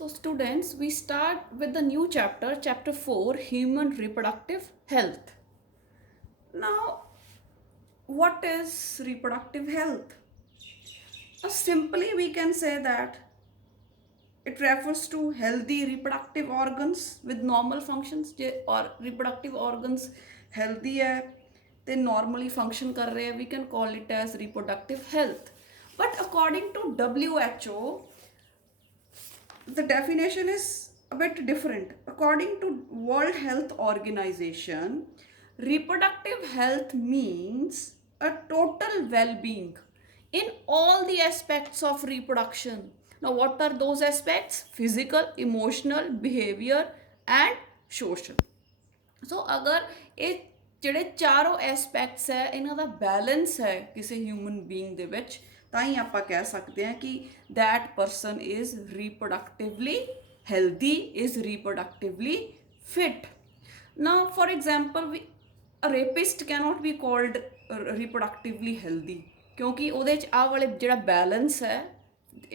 So, students, we start with the new chapter, chapter 4, Human Reproductive Health. Now, what is reproductive health? Simply, we can say that it refers to healthy reproductive organs with normal functions or reproductive organs healthy है they normally function कर रहे हैं, we can call it as reproductive health. But according to WHO, the definition is a bit different. According to World Health Organization, reproductive health means a total well-being in all the aspects of reproduction. Now, what are those aspects? Physical, emotional, behavior and social. ਸੋ ਅਗਰ ਇਹ ਜਿਹੜੇ ਚਾਰੋਂ aspects ਹੈ ਇਹਨਾਂ ਦਾ balance ਹੈ ਕਿਸੇ human being ਦੇ ਵਿੱਚ ਤਾਂ ਹੀ ਆਪਾਂ ਕਹਿ ਸਕਦੇ ਹਾਂ ਕਿ that person is reproductively healthy, is reproductively fit. Now, for example, a rapist cannot be called reproductively healthy ਕਿਉਂਕਿ ਉਹਦੇ 'ਚ ਆਹ ਵਾਲੇ ਜਿਹੜਾ ਬੈਲੈਂਸ ਹੈ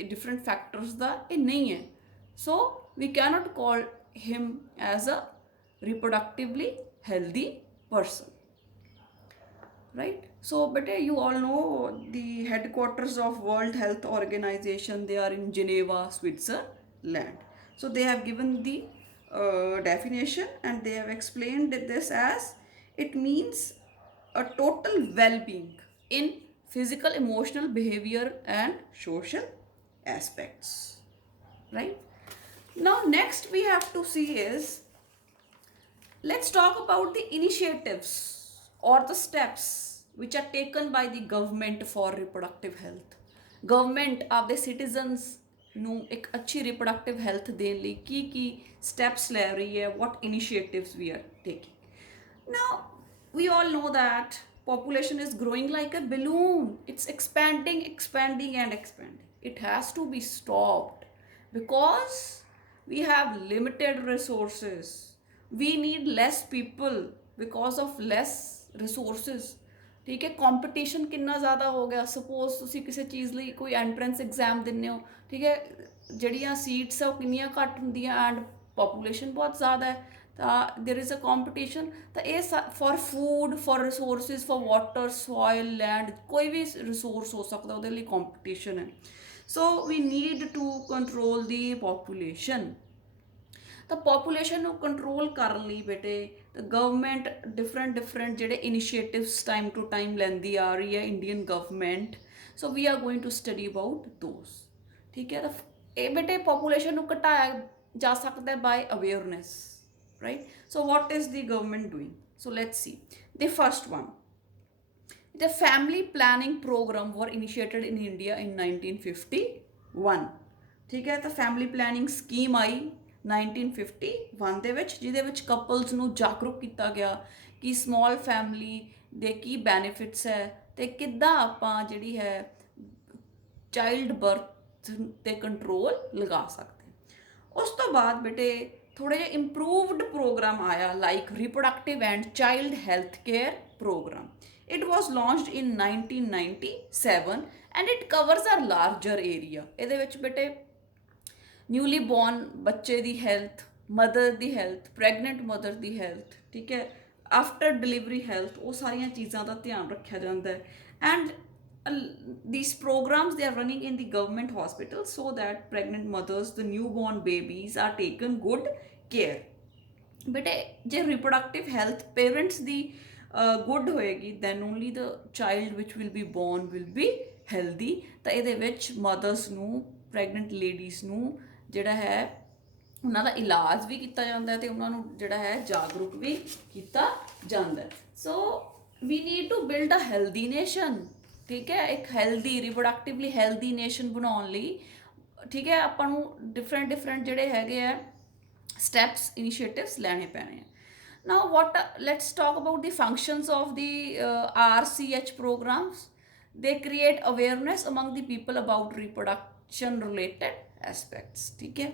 ਡਿਫਰੈਂਟ ਫੈਕਟਰਸ ਦਾ ਇਹ ਨਹੀਂ ਹੈ so we cannot call him as a reproductively healthy person, right? So but you all know the headquarters of World Health Organization, they are in Geneva, Switzerland. So they have given the definition and they have explained this as it means a total well-being in physical, emotional, behavior and social aspects, right? Now next we have to see is, let's talk about the initiatives or the steps which are taken by the government for reproductive health. Government ਆਪਦੇ citizens ਨੂੰ ਇੱਕ ਅੱਛੀ reproductive health ਦੇਣ ਲਈ ਕੀ steps ਲੈ ਰਹੀ ਹੈ, what initiatives we are taking. Now, we all know that population is growing like a balloon. It's expanding and expanding. It has to be stopped because we have limited resources. We need less people because of less resources. ठीक है, competition कितना ज़्यादा हो गया. Suppose ਤੁਸੀਂ ਕਿਸੇ ਚੀਜ਼ ਲਈ ਕੋਈ ਐਂਟਰੈਂਸ ਐਗਜ਼ਾਮ ਦਿੰਦੇ ਹੋ, ਠੀਕ ਹੈ, ਜਿਹੜੀਆਂ ਸੀਟਸ ਆ ਉਹ ਕਿੰਨੀਆਂ ਘੱਟ ਹੁੰਦੀਆਂ ਐਂਡ ਪੋਪੂਲੇਸ਼ਨ ਬਹੁਤ ਜ਼ਿਆਦਾ ਹੈ ਤਾਂ ਦੇਰ ਇਜ਼ ਅ ਕੰਪੀਟੀਸ਼ਨ. ਤਾਂ ਇਹ for food, for resources, for water, soil, land, ਕੋਈ ਵੀ ਰਿਸੋਰਸ ਹੋ ਸਕਦਾ ਉਹਦੇ ਲਈ ਕੰਪੀਟੀਸ਼ਨ ਹੈ. So we need to control the population. ਤਾਂ ਪੋਪੂਲੇਸ਼ਨ ਨੂੰ ਕੰਟਰੋਲ ਕਰਨ ਲਈ ਬੇਟੇ ਤਾਂ ਗਵਰਨਮੈਂਟ ਡਿਫਰੈਂਟ ਜਿਹੜੇ ਇਨੀਸ਼ੀਏਟਿਵਸ ਟਾਈਮ ਟੂ ਟਾਈਮ ਲੈਂਦੀ ਆ ਰਹੀ ਹੈ Indian government. So we are going to study about those. ਠੀਕ ਹੈ, ਤਾਂ ਇਹ ਬੇਟੇ ਪੋਪੂਲੇਸ਼ਨ ਨੂੰ ਘਟਾਇਆ ਜਾ ਸਕਦਾ by awareness, right? So what is the government doing? So let's see the first one. The family planning program were initiated in India in 1951. ਠੀਕ ਹੈ, ਤਾਂ ਫੈਮਿਲੀ ਪਲੈਨਿੰਗ ਸਕੀਮ ਆਈ 1951 ਦੇ ਵਿੱਚ ਜਿਹਦੇ ਵਿੱਚ ਕਪਲਸ ਨੂੰ ਜਾਗਰੂਕ ਕੀਤਾ ਗਿਆ ਕਿ ਸਮਾਲ ਫੈਮਿਲੀ ਦੇ ਕੀ ਬੈਨੀਫਿਟਸ ਹੈ ਤੇ ਕਿੱਦਾਂ ਆਪਾਂ ਜਿਹੜੀ ਹੈ ਚਾਈਲਡ ਬਰਥ ਤੇ ਕੰਟਰੋਲ ਲਗਾ ਸਕਦੇ. ਉਸ ਤੋਂ ਬਾਅਦ ਬੇਟੇ ਥੋੜੇ ਜਿਹਾ ਇੰਪਰੂਵਡ ਪ੍ਰੋਗਰਾਮ ਆਇਆ like reproductive and child health care programme. It was launched in 1997 and it covers a larger area. ਇਹਦੇ ਵਿੱਚ ਬੇਟੇ ਨਿਊਲੀ ਬੋਰਨ ਬੱਚੇ ਦੀ ਹੈਲਥ, ਮਦਰ ਦੀ ਹੈਲਥ, ਪ੍ਰੈਗਨੈਂਟ ਮਦਰ ਦੀ ਹੈਲਥ, ਠੀਕ ਹੈ, ਆਫਟਰ ਡਿਲੀਵਰੀ ਹੈਲਥ, ਉਹ ਸਾਰੀਆਂ ਚੀਜ਼ਾਂ ਦਾ ਧਿਆਨ ਰੱਖਿਆ ਜਾਂਦਾ ਹੈ. And these programs, they are running in the government hospitals so that pregnant mothers, the newborn babies are taken good care. ਬੇਟੇ ਜੇ ਰਿਪਰੋਡਕਟਿਵ ਹੈਲਥ ਪੇਰੈਂਟਸ ਦੀ ਗੁੱਡ ਹੋਏਗੀ then only the child which will be born will be healthy. ਤਾਂ ਇਹਦੇ ਵਿੱਚ mothers ਨੂੰ, pregnant ladies ਨੂੰ ਜਿਹੜਾ ਹੈ ਉਹਨਾਂ ਦਾ ਇਲਾਜ ਵੀ ਕੀਤਾ ਜਾਂਦਾ ਹੈ ਅਤੇ ਉਹਨਾਂ ਨੂੰ ਜਿਹੜਾ ਹੈ ਜਾਗਰੂਕ ਵੀ ਕੀਤਾ ਜਾਂਦਾ ਹੈ. So we need to build a healthy nation. ਠੀਕ ਹੈ, ਇੱਕ ਹੈਲਦੀ ਰਿਪਰੋਡਕਟਿਵਲੀ ਹੈਲਦੀ ਨੇਸ਼ਨ ਬਣਾਉਣ ਲਈ, ਠੀਕ ਹੈ, ਆਪਾਂ ਨੂੰ ਡਿਫਰੈਂਟ ਜਿਹੜੇ ਹੈਗੇ ਆ steps, initiatives ਲੈਣੇ ਪੈਣੇ ਆ. Now let's talk about the functions of the RCH programs. They create awareness among the people about reproduction related aspects. ठीक है,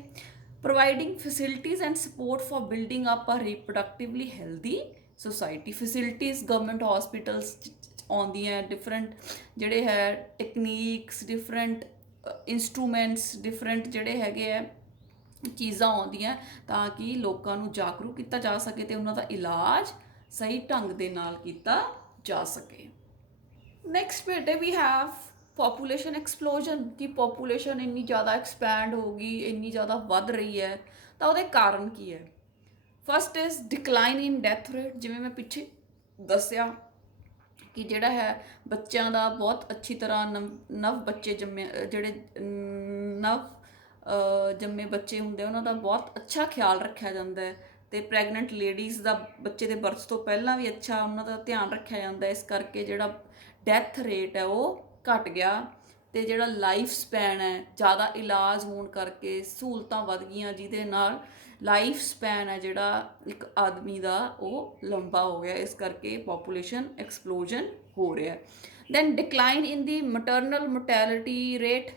providing facilities and support for building up a reproductively healthy society. Facilities government hospitals ਆਉਂਦੀਆਂ, different ਜਿਹੜੇ ਹੈ techniques, different instruments, different ਜਿਹੜੇ ਹੈਗੇ ਆ ਚੀਜ਼ਾਂ ਆਉਂਦੀਆਂ ਤਾਂ ਕਿ ਲੋਕਾਂ ਨੂੰ ਜਾਗਰੂਕ ਕੀਤਾ ਜਾ ਸਕੇ ਤੇ ਉਹਨਾਂ ਦਾ ਇਲਾਜ ਸਹੀ ਢੰਗ ਦੇ ਨਾਲ ਕੀਤਾ ਜਾ ਸਕੇ। ਨੈਕਸਟ ਬੇਟੇ ਵੀ ਹੈਵ ਪੋਪੂਲੇਸ਼ਨ ਐਕਸਪਲੋਜਨ, ਕਿ ਪੋਪੂਲੇਸ਼ਨ ਇੰਨੀ ਜ਼ਿਆਦਾ ਐਕਸਪੈਂਡ ਹੋ ਗਈ, ਇੰਨੀ ਜ਼ਿਆਦਾ ਵੱਧ ਰਹੀ ਹੈ, ਤਾਂ ਉਹਦੇ ਕਾਰਨ ਕੀ ਹੈ। First is decline in death rate, ਜਿਵੇਂ ਮੈਂ ਪਿੱਛੇ ਦੱਸਿਆ ਕਿ ਜਿਹੜਾ ਹੈ ਬੱਚਿਆਂ ਦਾ ਬਹੁਤ ਅੱਛੀ ਤਰ੍ਹਾਂ ਨਵ ਬੱਚੇ ਜੰਮੇ, ਜਿਹੜੇ ਨਵ ਜੰਮੇ ਬੱਚੇ ਹੁੰਦੇ ਉਹਨਾਂ ਦਾ ਬਹੁਤ ਅੱਛਾ ਖਿਆਲ ਰੱਖਿਆ ਜਾਂਦਾ ਹੈ, ਅਤੇ ਪ੍ਰੈਗਨੈਂਟ ਲੇਡੀਜ਼ ਦਾ ਬੱਚੇ ਦੇ ਬਰਥ ਤੋਂ ਪਹਿਲਾਂ ਵੀ ਅੱਛਾ ਉਹਨਾਂ ਦਾ ਧਿਆਨ ਰੱਖਿਆ ਜਾਂਦਾ, ਇਸ ਕਰਕੇ ਜਿਹੜਾ ਡੈਥ ਰੇਟ ਹੈ ਉਹ ਘਟ ਗਿਆ, ਅਤੇ ਜਿਹੜਾ ਲਾਈਫ ਸਪੈਨ ਹੈ ਜ਼ਿਆਦਾ ਇਲਾਜ ਹੋਣ ਕਰਕੇ ਸਹੂਲਤਾਂ ਵੱਧ ਗਈਆਂ, ਜਿਹਦੇ ਨਾਲ ਲਾਈਫ ਸਪੈਨ ਹੈ ਜਿਹੜਾ ਇੱਕ ਆਦਮੀ ਦਾ ਉਹ ਲੰਬਾ ਹੋ ਗਿਆ, ਇਸ ਕਰਕੇ ਪੋਪੂਲੇਸ਼ਨ ਐਕਸਪਲੋਜਨ ਹੋ ਰਿਹਾ। ਦੈਨ ਡਿਕਲਾਈਨ ਇਨ ਦੀ ਮਟਰਨਲ ਮੋਰਟੈਲਿਟੀ ਰੇਟ,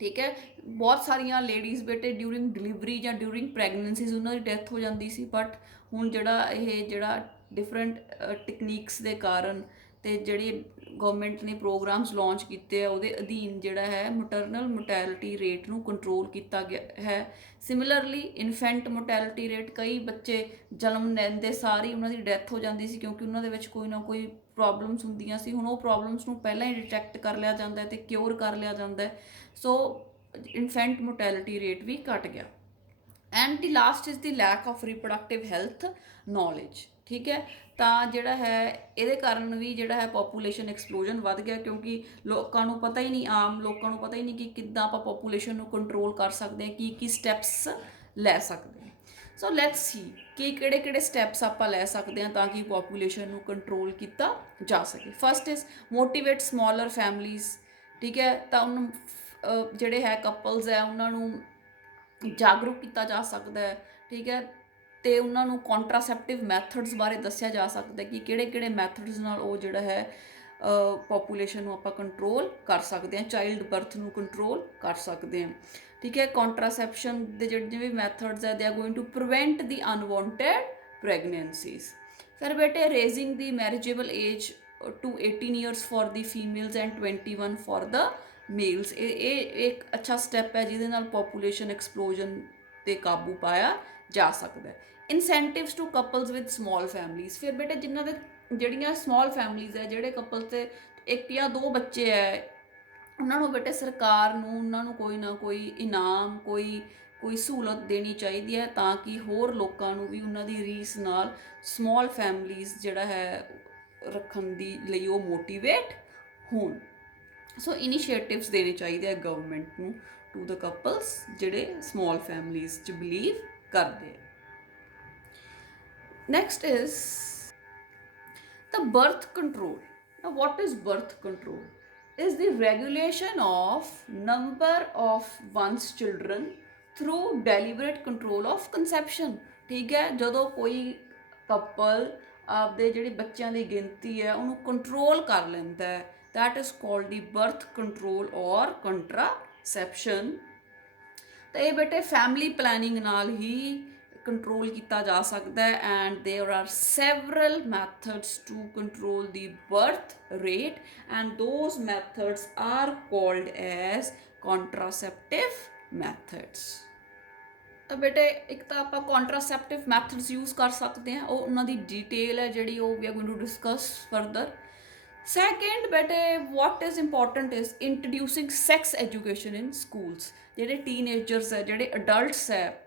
ਠੀਕ ਹੈ, ਬਹੁਤ ਸਾਰੀਆਂ ਲੇਡੀਜ਼ ਬੇਟੇ ਡਿਊਰਿੰਗ ਡਿਲੀਵਰੀ ਜਾਂ ਡਿਊਰਿੰਗ ਪ੍ਰੈਗਨੈਂਸੀਜ਼ ਉਹਨਾਂ ਦੀ ਡੈਥ ਹੋ ਜਾਂਦੀ ਸੀ, ਬਟ ਹੁਣ ਜਿਹੜਾ ਡਿਫਰੈਂਟ ਟੈਕਨੀਕਸ ਦੇ ਕਾਰਨ ਅਤੇ ਜਿਹੜੀ ਗਵਰਨਮੈਂਟ ਨੇ ਪ੍ਰੋਗਰਾਮਸ ਲਾਂਚ ਕੀਤੇ ਆ ਉਹਦੇ ਅਧੀਨ ਜਿਹੜਾ ਹੈ ਮਟਰਨਲ ਮੋਰਟੈਲਿਟੀ ਰੇਟ ਨੂੰ ਕੰਟਰੋਲ ਕੀਤਾ ਗਿਆ ਹੈ। ਸਿਮਿਲਰਲੀ ਇਨਫੈਂਟ ਮੋਰਟੈਲਿਟੀ ਰੇਟ, ਕਈ ਬੱਚੇ ਜਨਮ ਲੈਂਦੇ ਸਾਰ ਹੀ ਉਹਨਾਂ ਦੀ ਡੈਥ ਹੋ ਜਾਂਦੀ ਸੀ ਕਿਉਂਕਿ ਉਹਨਾਂ ਦੇ ਵਿੱਚ ਕੋਈ ਨਾ ਕੋਈ ਪ੍ਰੋਬਲਮਸ ਹੁੰਦੀਆਂ ਸੀ, ਹੁਣ ਉਹ ਪ੍ਰੋਬਲਮਸ ਨੂੰ ਪਹਿਲਾਂ ਹੀ ਡਿਟੈਕਟ ਕਰ ਲਿਆ ਜਾਂਦਾ ਹੈ ਅਤੇ ਕਿਉਰ ਕਰ ਲਿਆ ਜਾਂਦਾ ਹੈ, ਸੋ ਇਨਫੈਂਟ ਮੋਰਟੈਲਿਟੀ ਰੇਟ ਵੀ ਘਟ ਗਿਆ। And the last is the lack of reproductive health knowledge, ਠੀਕ ਹੈ, ਤਾਂ ਜਿਹੜਾ ਹੈ ਇਹਦੇ ਕਾਰਨ ਵੀ ਜਿਹੜਾ ਹੈ ਪੋਪੂਲੇਸ਼ਨ ਐਕਸਪਲੋਜਨ ਵੱਧ ਗਿਆ, ਕਿਉਂਕਿ ਲੋਕਾਂ ਨੂੰ ਪਤਾ ਹੀ ਨਹੀਂ, ਆਮ ਲੋਕਾਂ ਨੂੰ ਪਤਾ ਹੀ ਨਹੀਂ ਕਿ ਕਿੱਦਾਂ ਆਪਾਂ ਪੋਪੂਲੇਸ਼ਨ ਨੂੰ ਕੰਟਰੋਲ ਕਰ ਸਕਦੇ ਹਾਂ, ਕੀ ਸਟੈਪਸ ਲੈ ਸਕਦੇ ਹਾਂ। ਸੋ ਲੈਟਸ ਸੀ ਕਿ ਕਿਹੜੇ ਸਟੈਪਸ ਆਪਾਂ ਲੈ ਸਕਦੇ ਹਾਂ ਤਾਂ ਕਿ ਪੋਪੂਲੇਸ਼ਨ ਨੂੰ ਕੰਟਰੋਲ ਕੀਤਾ ਜਾ ਸਕੇ। First is motivate smaller families, ਠੀਕ ਹੈ, ਤਾਂ ਉਹਨੂੰ ਜਿਹੜੇ ਹੈ ਕਪਲਸ ਹੈ ਉਹਨਾਂ ਨੂੰ ਜਾਗਰੂਕ ਕੀਤਾ ਜਾ ਸਕਦਾ ਹੈ, ਠੀਕ ਹੈ, ਅਤੇ ਉਹਨਾਂ ਨੂੰ ਕੰਟਰਾਸੈਪਟਿਵ ਮੈਥਡਸ ਬਾਰੇ ਦੱਸਿਆ ਜਾ ਸਕਦਾ ਕਿ ਕਿਹੜੇ ਮੈਥਡਸ ਨਾਲ ਉਹ ਜਿਹੜਾ ਹੈ ਪੋਪੂਲੇਸ਼ਨ ਨੂੰ ਆਪਾਂ ਕੰਟਰੋਲ ਕਰ ਸਕਦੇ ਹਾਂ, ਚਾਈਲਡ ਬਰਥ ਨੂੰ ਕੰਟਰੋਲ ਕਰ ਸਕਦੇ ਹਾਂ, ਠੀਕ ਹੈ। ਕੰਟਰਾਸੈਪਸ਼ਨ ਦੇ ਜਿਹੜੇ ਮੈਥਡਸ ਹੈ they are going to prevent the unwanted pregnancies. ਫਿਰ ਬੇਟੇ raising the marriageable age to 18 years for the females and 21 for the males, ਇਹ ਇੱਕ ਅੱਛਾ ਸਟੈਪ ਹੈ ਜਿਹਦੇ ਨਾਲ ਪੋਪੂਲੇਸ਼ਨ ਐਕਸਪਲੋਜਨ 'ਤੇ ਕਾਬੂ ਪਾਇਆ ਜਾ ਸਕਦਾ ਹੈ। Incentives to couples with small families, ਫਿਰ ਬੇਟੇ ਜਿਨ੍ਹਾਂ ਦੇ ਜਿਹੜੀਆਂ ਸਮਾਲ ਫੈਮਲੀਜ਼ ਹੈ, ਜਿਹੜੇ ਕਪਲ 'ਤੇ ਇੱਕ ਜਾਂ ਦੋ ਬੱਚੇ ਹੈ, ਉਹਨਾਂ ਨੂੰ ਬੇਟੇ ਸਰਕਾਰ ਨੂੰ ਉਹਨਾਂ ਨੂੰ ਕੋਈ ਨਾ ਕੋਈ ਇਨਾਮ, ਕੋਈ ਸਹੂਲਤ ਦੇਣੀ ਚਾਹੀਦੀ ਹੈ ਤਾਂ ਕਿ ਹੋਰ ਲੋਕਾਂ ਨੂੰ ਵੀ ਉਹਨਾਂ ਦੀ ਰੀਸ ਨਾਲ ਸਮਾਲ ਫੈਮਲੀਜ਼ ਜਿਹੜਾ ਹੈ ਰੱਖਣ ਦੀ ਲਈ ਉਹ ਮੋਟੀਵੇਟ ਹੋਣ। ਸੋ ਇਨੀਸ਼ੀਏਟਿਵਸ ਦੇਣੇ ਚਾਹੀਦੇ ਆ ਗਵਰਨਮੈਂਟ ਨੂੰ ਟੂ ਦ ਕਪਲਸ ਜਿਹੜੇ ਸਮਾਲ ਫੈਮਲੀਜ਼ 'ਚ ਬਿਲੀਵ ਕਰਦੇ ਆ। Next is the birth control. Now what is birth control? Is the regulation of number of one's children through deliberate control of conception, ਠੀਕ ਹੈ, ਜਦੋਂ ਕੋਈ ਕਪਲ ਆਪਦੇ ਜਿਹੜੇ ਬੱਚਿਆਂ ਦੀ ਗਿਣਤੀ ਹੈ ਉਹਨੂੰ ਕੰਟਰੋਲ ਕਰ ਲੈਂਦਾ ਹੈ, that is called the birth control or contraception। ਤਾਂ ਇਹ ਬੇਟੇ ਫੈਮਿਲੀ ਪਲੈਨਿੰਗ ਨਾਲ ਹੀ ਕੰਟਰੋਲ ਕੀਤਾ ਜਾ ਸਕਦਾ ਹੈ, and there are several methods to control the birth rate and those methods are called as contraceptive methods. ਤਾਂ ਬੇਟੇ ਇੱਕ ਤਾਂ ਆਪਾਂ ਕੰਟਰਾਸੈਪਟਿਵ ਮੈਥਡਸ ਯੂਜ਼ ਕਰ ਸਕਦੇ ਹਾਂ, ਉਹ ਉਹਨਾਂ ਦੀ ਡਿਟੇਲ ਹੈ ਜਿਹੜੀ ਉਹ we are going to discuss further. Second ਬੇਟੇ what is important is introducing sex education in schools। ਜਿਹੜੇ ਟੀਨਏਜਰਸ ਹੈ, ਜਿਹੜੇ ਅਡਲਟਸ ਹੈ,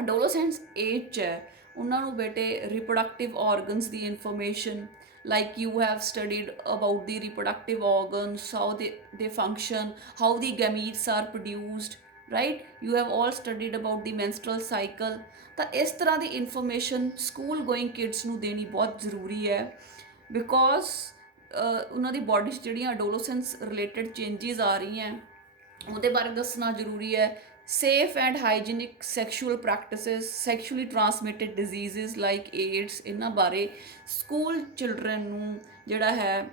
ਅਡੋਲੋਸੈਂਟਸ ਏਜ 'ਚ ਹੈ, ਉਹਨਾਂ ਨੂੰ ਬੇਟੇ reproductive organs the information, like you have studied about the reproductive organs, how they function, how the gametes are produced, right? You have all studied about the menstrual cycle। ਤਾਂ ਇਸ ਤਰ੍ਹਾਂ ਦੀ information school going kids ਨੂੰ ਦੇਣੀ ਬਹੁਤ ਜ਼ਰੂਰੀ ਹੈ, because ਉਹਨਾਂ ਦੀ body 'ਚ ਜਿਹੜੀਆਂ ਅਡੋਲੋਸੈਂਸ ਰਿਲੇਟਡ ਚੇਂਜਿਸ ਆ ਰਹੀਆਂ ਉਹਦੇ ਬਾਰੇ ਦੱਸਣਾ ਜ਼ਰੂਰੀ ਹੈ। Safe and hygienic sexual practices, sexually transmitted diseases like AIDS, ਇਹਨਾਂ ਬਾਰੇ ਸਕੂਲ ਚਿਲਡਰਨ ਨੂੰ ਜਿਹੜਾ ਹੈ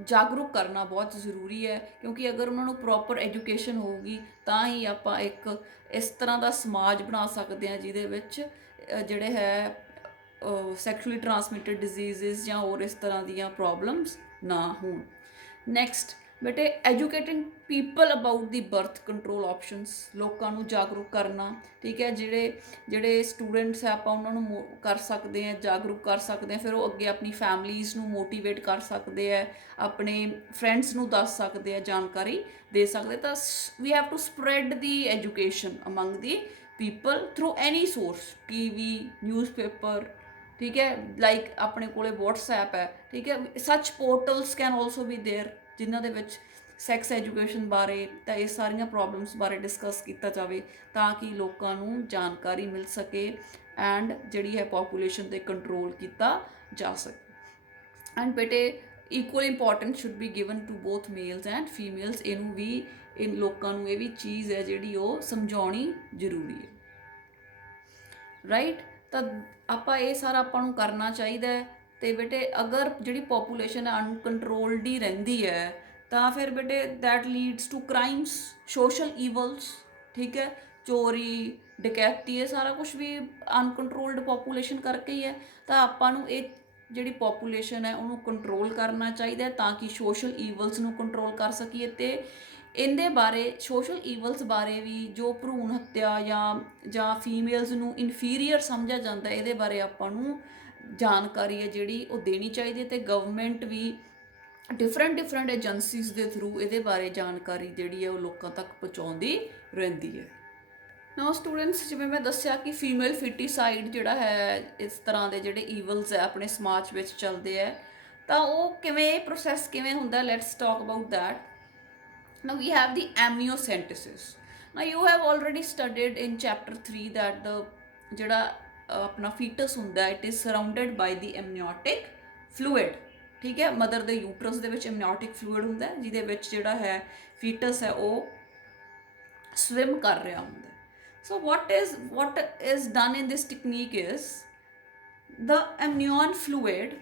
ਜਾਗਰੂਕ ਕਰਨਾ ਬਹੁਤ ਜ਼ਰੂਰੀ ਹੈ, ਕਿਉਂਕਿ ਅਗਰ ਉਹਨਾਂ ਨੂੰ ਪ੍ਰੋਪਰ ਐਜੂਕੇਸ਼ਨ ਹੋਊਗੀ ਤਾਂ ਹੀ ਆਪਾਂ ਇੱਕ ਇਸ ਤਰ੍ਹਾਂ ਦਾ ਸਮਾਜ ਬਣਾ ਸਕਦੇ ਹਾਂ ਜਿਹਦੇ ਵਿੱਚ ਜਿਹੜੇ ਹੈ ਸੈਕਸ਼ੂਅਲੀ ਟਰਾਂਸਮਿਟਡ ਡਿਜ਼ੀਜ਼ਿਸ ਜਾਂ ਹੋਰ ਇਸ ਤਰ੍ਹਾਂ ਦੀਆਂ ਪ੍ਰੋਬਲਮਸ ਨਾ ਹੋਣ। ਨੈਕਸਟ ਬੇਟੇ educating people about the birth control options, ਲੋਕਾਂ ਨੂੰ ਜਾਗਰੂਕ ਕਰਨਾ, ਠੀਕ ਹੈ। ਜਿਹੜੇ ਜਿਹੜੇ ਸਟੂਡੈਂਟਸ ਹੈ ਆਪਾਂ ਉਹਨਾਂ ਨੂੰ ਕਰ ਸਕਦੇ ਹਾਂ, ਜਾਗਰੂਕ ਕਰ ਸਕਦੇ ਹਾਂ, ਫਿਰ ਉਹ ਅੱਗੇ ਆਪਣੀ ਫੈਮਲੀਜ਼ ਨੂੰ ਮੋਟੀਵੇਟ ਕਰ ਸਕਦੇ ਹੈ, ਆਪਣੇ ਫਰੈਂਡਸ ਨੂੰ ਦੱਸ ਸਕਦੇ ਆ, ਜਾਣਕਾਰੀ ਦੇ ਸਕਦੇ। ਤਾਂ we have to spread the education among the people through any source, TV, newspaper, ਠੀਕ ਹੈ, ਲਾਈਕ ਆਪਣੇ ਕੋਲੇ ਵਟਸਐਪ ਹੈ, ਠੀਕ ਹੈ। ਸੱਚ portals can also B there ਜਿਨ੍ਹਾਂ ਦੇ ਵਿੱਚ ਸੈਕਸ ਐਜੂਕੇਸ਼ਨ ਬਾਰੇ ਤਾਂ ਇਹ ਸਾਰੀਆਂ ਪ੍ਰੋਬਲਮਸ ਬਾਰੇ ਡਿਸਕਸ ਕੀਤਾ ਜਾਵੇ ਤਾਂ ਕਿ ਲੋਕਾਂ ਨੂੰ ਜਾਣਕਾਰੀ ਮਿਲ ਸਕੇ ਐਂਡ ਜਿਹੜੀ ਹੈ ਪੋਪੂਲੇਸ਼ਨ 'ਤੇ ਕੰਟਰੋਲ ਕੀਤਾ ਜਾ ਸਕੇ। ਐਂਡ ਬੇਟੇ equal importance should be given to both males and females. ਇਹਨੂੰ ਵੀ ਇਹ ਲੋਕਾਂ ਨੂੰ ਇਹ ਵੀ ਚੀਜ਼ ਹੈ ਜਿਹੜੀ ਉਹ ਸਮਝਾਉਣੀ ਜ਼ਰੂਰੀ ਹੈ, ਰਾਈਟ। ਤਾਂ ਆਪਾਂ ਇਹ ਸਾਰਾ ਆਪਾਂ ਨੂੰ ਕਰਨਾ ਚਾਹੀਦਾ ਹੈ। ਅਤੇ ਬੇਟੇ ਅਗਰ ਜਿਹੜੀ ਪੋਪੂਲੇਸ਼ਨ ਅਨਕੰਟਰੋਲਡ ਹੀ ਰਹਿੰਦੀ ਹੈ ਤਾਂ ਫਿਰ ਬੇਟੇ that leads to crimes, social evils, ਠੀਕ ਹੈ, ਚੋਰੀ, ਡਕੈਤੀ, ਇਹ ਸਾਰਾ ਕੁਛ ਵੀ ਅਨਕੰਟਰੋਲਡ ਪੋਪੂਲੇਸ਼ਨ ਕਰਕੇ ਹੀ ਹੈ। ਤਾਂ ਆਪਾਂ ਨੂੰ ਇਹ ਜਿਹੜੀ ਪੋਪੂਲੇਸ਼ਨ ਹੈ ਉਹਨੂੰ ਕੰਟਰੋਲ ਕਰਨਾ ਚਾਹੀਦਾ ਤਾਂ ਕਿ ਸੋਸ਼ਲ ਈਵਲਸ ਨੂੰ ਕੰਟਰੋਲ ਕਰ ਸਕੀਏ। ਅਤੇ ਇਹਦੇ ਬਾਰੇ, ਸੋਸ਼ਲ ਈਵਲਸ ਬਾਰੇ ਵੀ, ਜੋ ਭਰੂਣ ਹੱਤਿਆ ਜਾਂ ਫੀਮੇਲਸ ਨੂੰ ਇਨਫੀਰੀਅਰ ਸਮਝਿਆ ਜਾਂਦਾ, ਇਹਦੇ ਬਾਰੇ ਆਪਾਂ ਨੂੰ ਜਾਣਕਾਰੀ ਹੈ ਜਿਹੜੀ ਉਹ ਦੇਣੀ ਚਾਹੀਦੀ ਹੈ। ਅਤੇ ਗਵਰਨਮੈਂਟ ਵੀ ਡਿਫਰੈਂਟ ਏਜੰਸੀਜ਼ ਦੇ ਥਰੂ ਇਹਦੇ ਬਾਰੇ ਜਾਣਕਾਰੀ ਜਿਹੜੀ ਹੈ ਉਹ ਲੋਕਾਂ ਤੱਕ ਪਹੁੰਚਾਉਂਦੀ ਰਹਿੰਦੀ ਹੈ। ਨਾਓ ਸਟੂਡੈਂਟਸ, ਜਿਵੇਂ ਮੈਂ ਦੱਸਿਆ ਕਿ ਫੀਮੇਲ ਫਿਟੀਸਾਈਡ ਜਿਹੜਾ ਹੈ, ਇਸ ਤਰ੍ਹਾਂ ਦੇ ਜਿਹੜੇ ਈਵਲਸ ਹੈ ਆਪਣੇ ਸਮਾਜ ਵਿੱਚ ਚੱਲਦੇ ਹੈ, ਤਾਂ ਉਹ ਕਿਵੇਂ, ਇਹ ਪ੍ਰੋਸੈਸ ਕਿਵੇਂ ਹੁੰਦਾ, let's talk about that. Now we have the amniocentesis. Now you have already studied in chapter 3 that the ਜਿਹੜਾ ਆਪਣਾ ਫੀਟਸ ਹੁੰਦਾ, it is ਸਰਾਊਂਡਡ by the amniotic fluid, ਠੀਕ ਹੈ। ਮਦਰ ਦੇ ਯੂਟਰਸ ਦੇ ਵਿੱਚ ਐਮਨਿਓਟਿਕ ਫਲੂਇਡ ਹੁੰਦਾ ਜਿਹਦੇ ਵਿੱਚ ਜਿਹੜਾ ਹੈ ਫੀਟਸ ਹੈ ਉਹ ਸਵਿਮ ਕਰ ਰਿਹਾ ਹੁੰਦਾ। So what is done in this technique is the amnion fluid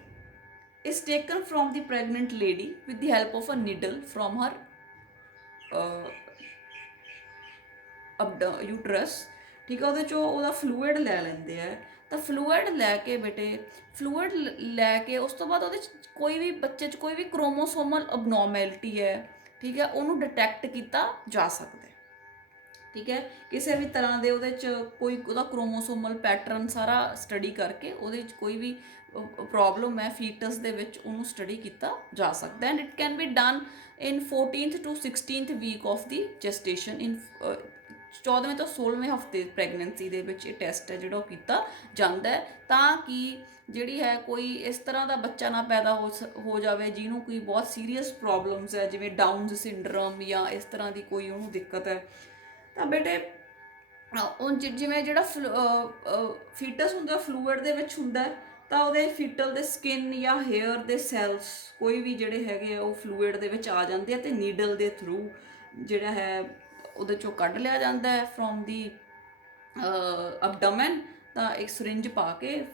is taken from the pregnant lady with the help of a needle from her uterus, ਠੀਕ ਹੈ। ਉਹਦੇ 'ਚੋਂ ਉਹਦਾ ਫਲੂਇਡ ਲੈ ਲੈਂਦੇ ਆ। ਤਾਂ ਫਲੂਇਡ ਲੈ ਕੇ ਬੇਟੇ, ਫਲੂਇਡ ਲੈ ਕੇ ਉਸ ਤੋਂ ਬਾਅਦ ਉਹਦੇ 'ਚ ਕੋਈ ਵੀ ਬੱਚੇ 'ਚ ਕੋਈ ਵੀ ਕ੍ਰੋਮੋਸੋਮਲ ਅਬਨੋਰਮੈਲਿਟੀ ਹੈ, ਠੀਕ ਹੈ, ਉਹਨੂੰ ਡਿਟੈਕਟ ਕੀਤਾ ਜਾ ਸਕਦਾ, ਠੀਕ ਹੈ। ਕਿਸੇ ਵੀ ਤਰ੍ਹਾਂ ਦੇ ਉਹਦੇ 'ਚ ਕੋਈ ਉਹਦਾ ਕ੍ਰੋਮੋਸੋਮਲ ਪੈਟਰਨ ਸਾਰਾ ਸਟੱਡੀ ਕਰਕੇ ਉਹਦੇ 'ਚ ਕੋਈ ਵੀ ਪ੍ਰੋਬਲਮ ਹੈ ਫੀਟਸ ਦੇ ਵਿੱਚ, ਉਹਨੂੰ ਸਟੱਡੀ ਕੀਤਾ ਜਾ ਸਕਦਾ। And it can be done in 14th to 16th week of the gestation, in 14ਵੇਂ ਤੋਂ 16ਵੇਂ ਹਫਤੇ ਪ੍ਰੈਗਨੈਂਸੀ ਦੇ ਵਿੱਚ ਇਹ ਟੈਸਟ ਹੈ ਜਿਹੜਾ ਉਹ ਕੀਤਾ ਜਾਂਦਾ ਹੈ, ਤਾਂ ਕਿ ਜਿਹੜੀ ਹੈ ਕੋਈ ਇਸ ਤਰ੍ਹਾਂ ਦਾ ਬੱਚਾ ਨਾ ਪੈਦਾ ਹੋ ਜਾਵੇ ਜਿਹਨੂੰ ਕੋਈ ਬਹੁਤ ਸੀਰੀਅਸ ਪ੍ਰੋਬਲਮਸ ਹੈ, ਜਿਵੇਂ ਡਾਊਨਜ਼ ਸਿੰਡਰਮ ਜਾਂ ਇਸ ਤਰ੍ਹਾਂ ਦੀ ਕੋਈ ਉਹਨੂੰ ਦਿੱਕਤ ਹੈ। ਤਾਂ ਬੇਟੇ ਉਹ ਜਿਵੇਂ ਜਿਹੜਾ ਫੀਟਸ ਹੁੰਦਾ ਫਲੂਇਡ ਦੇ ਵਿੱਚ ਹੁੰਦਾ, ਤਾਂ ਉਹਦੇ ਫੀਟਲ ਦੇ ਸਕਿਨ ਜਾਂ ਹੇਅਰ ਦੇ ਸੈਲਸ ਕੋਈ ਵੀ ਜਿਹੜੇ ਹੈਗੇ ਆ ਉਹ ਫਲੂਇਡ ਦੇ ਵਿੱਚ ਆ ਜਾਂਦੇ ਆ, ਅਤੇ ਨੀਡਲ ਦੇ ਥਰੂ ਜਿਹੜਾ ਹੈ ਉਹਦੇ 'ਚੋਂ ਕੱਢ ਲਿਆ ਜਾਂਦਾ ਹੈ ਫਰੋਮ ਦੀ ਅਬਡੋਮਨ। ਤਾਂ ਇੱਕ ਸਰਿੰਜ ਪਾ ਕੇ,